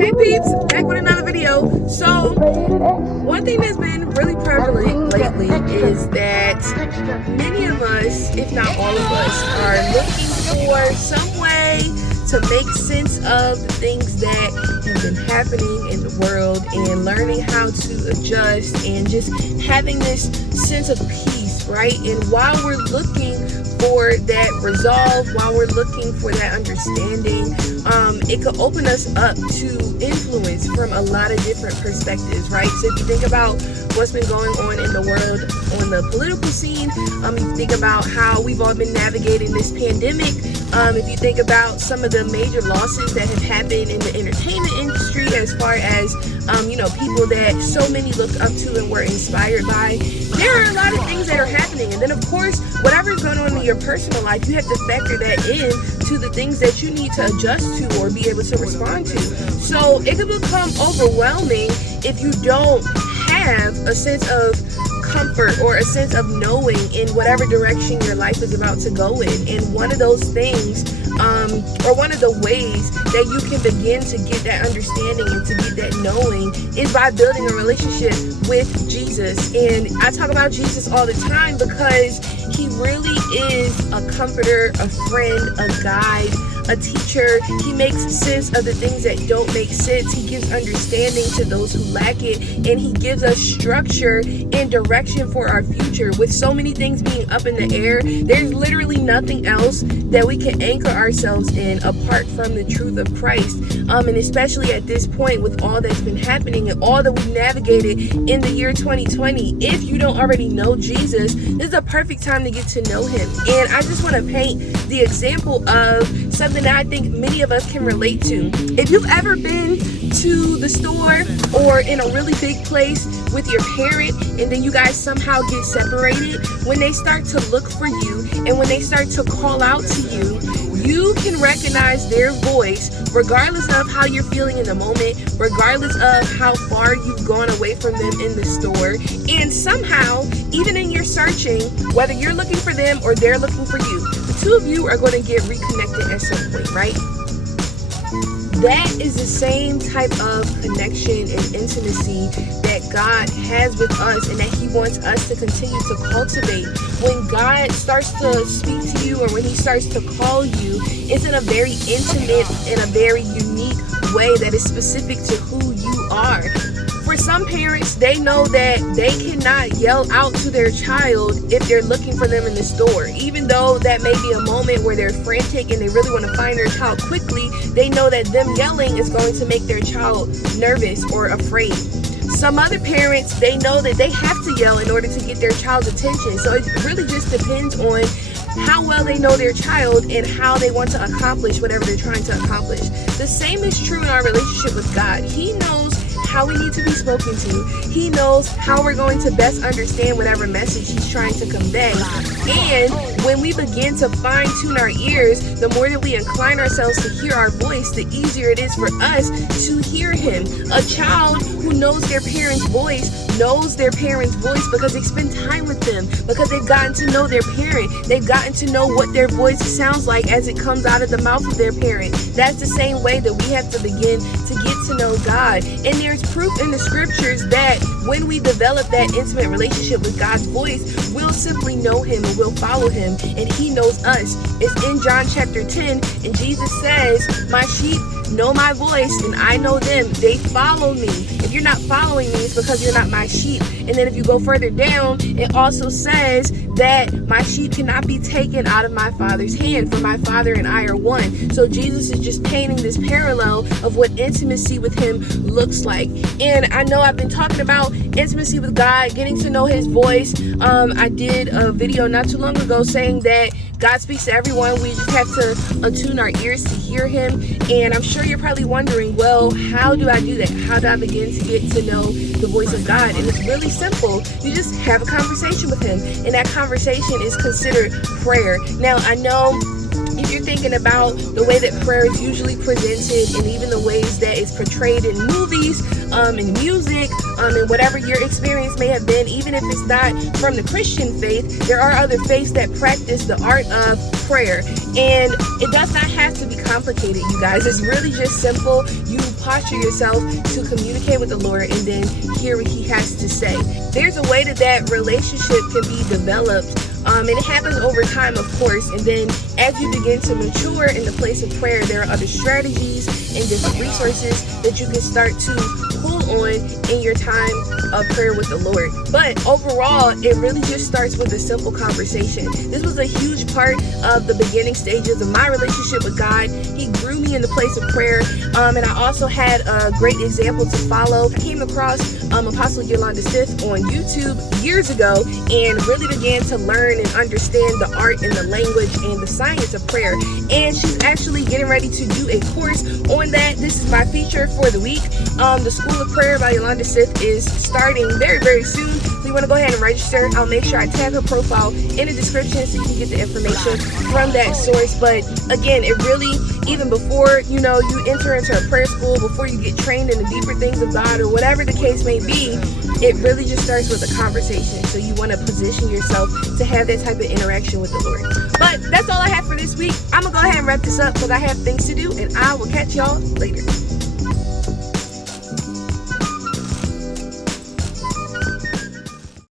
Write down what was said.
Hey peeps, back with another video. So, one thing that's been really prevalent lately is that many of us, if not all of us, are looking for some way to make sense of the things that have been happening in the world and learning how to adjust and just having this sense of peace, right? And while we're looking for that resolve, while we're looking for that understanding, it could open us up to influence from a lot of different perspectives, right? So if you think about what's been going on in the world on the political scene, you think about how we've all been navigating this pandemic, if you think about some of the major losses that have happened in the entertainment industry as far as people that so many look up to and were inspired by, there are a lot of things that are happening. And then of course, whatever's going on in your personal life, you have to factor that in to the things that you need to adjust to or be able to respond to. So it can become overwhelming if you don't have a sense of comfort or a sense of knowing in whatever direction your life is about to go in. And one of those things, or one of the ways that you can begin to get that understanding and to get that knowing is by building a relationship with Jesus. And I talk about Jesus all the time because he really is a comforter, a friend, a guide, a teacher. He makes sense of the things that don't make sense. He gives understanding to those who lack it, and he gives us structure and direction for our future. With so many things being up in the air, there's literally nothing else that we can anchor ourselves in apart from the truth of Christ. And especially at this point with all that's been happening and all that we've navigated in the year 2020, if you don't already know Jesus, this is a perfect time to get to know him. And I just want to paint the example of something that I think many of us can relate to. If you've ever been to the store or in a really big place with your parent and then you guys somehow get separated, when they start to look for you and when they start to call out to you, you can recognize their voice regardless of how you're feeling in the moment, regardless of how far you've gone away from them in the store. And somehow, even in your searching, whether you're looking for them or they're looking for you, the two of you are going to get reconnected at some point, right? That is the same type of connection and intimacy that God has with us and that he wants us to continue to cultivate. When God starts to speak to you or when he starts to call you, it's in a very intimate and a very unique way that is specific to who you are. For some parents, they know that they cannot yell out to their child if they're looking for them in the store. Even though that may be a moment where they're frantic and they really want to find their child quickly, they know that them yelling is going to make their child nervous or afraid. Some other parents, they know that they have to yell in order to get their child's attention. So it really just depends on how well they know their child and how they want to accomplish whatever they're trying to accomplish. The same is true in our relationship with God. He knows how we need to be spoken to. He knows how we're going to best understand whatever message he's trying to convey. And when we begin to fine-tune our ears, the more that we incline ourselves to hear our voice, the easier it is for us to hear him. A child who knows their parent's voice knows their parent's voice because they spend time with them, because they've gotten to know their parent. They've gotten to know what their voice sounds like as it comes out of the mouth of their parent. That's the same way that we have to begin to get to know God. And there's proof in the scriptures that when we develop that intimate relationship with God's voice, we'll simply know him and we'll follow him, and he knows us. It's in John chapter 10, and Jesus says, "My sheep know my voice and I know them. They follow me." If you're not following me, it's because you're not my sheep. And then if you go further down, it also says that my sheep cannot be taken out of my Father's hand, for my Father and I are one. So Jesus is just painting this parallel of what intimacy with him looks like. And I know I've been talking about intimacy with God, getting to know his voice. I did a video not too long ago saying that God speaks to everyone. We just have to attune our ears to hear him. And I'm sure you're probably wondering, well, how do I do that? How do I begin to get to know the voice of God? And it's really simple. You just have a conversation with him. And that conversation is considered prayer. Now, I know if you're you're thinking about the way that prayer is usually presented, and even the ways that it's portrayed in movies, in music, and whatever your experience may have been, even if it's not from the Christian faith, there are other faiths that practice the art of prayer. And it does not have to be complicated, you guys. It's really just simple. You posture yourself to communicate with the Lord and then hear what He has to say. There's a way that relationship can be developed, and it happens over time, of course. And then as you begin to mature in the place of prayer, there are other strategies and different resources that you can start to pull on in your time of prayer with the Lord. But overall, it really just starts with a simple conversation. This was a huge part of the beginning stages of my relationship with God. He grew me in the place of prayer, and I also had a great example to follow. I came across Apostle Yolanda Sith on YouTube years ago and really began to learn and understand the art and the language and the science of prayer. And she's actually getting ready to do a course on that. This is my feature for the week. The School of Prayer by Yolanda Sith is starting very, very soon. So you want to go ahead and register. I'll make sure I tag her profile in the description so you can get the information from that source. But again, it really, even before you enter into a prayer school, before you get trained in the deeper things of God or whatever the case may be, it really just starts with a conversation. So you want to position yourself to have that type of interaction with the Lord. But that's all I have for this week. I'm going to go ahead and wrap this up because I have things to do, and I will catch y'all later.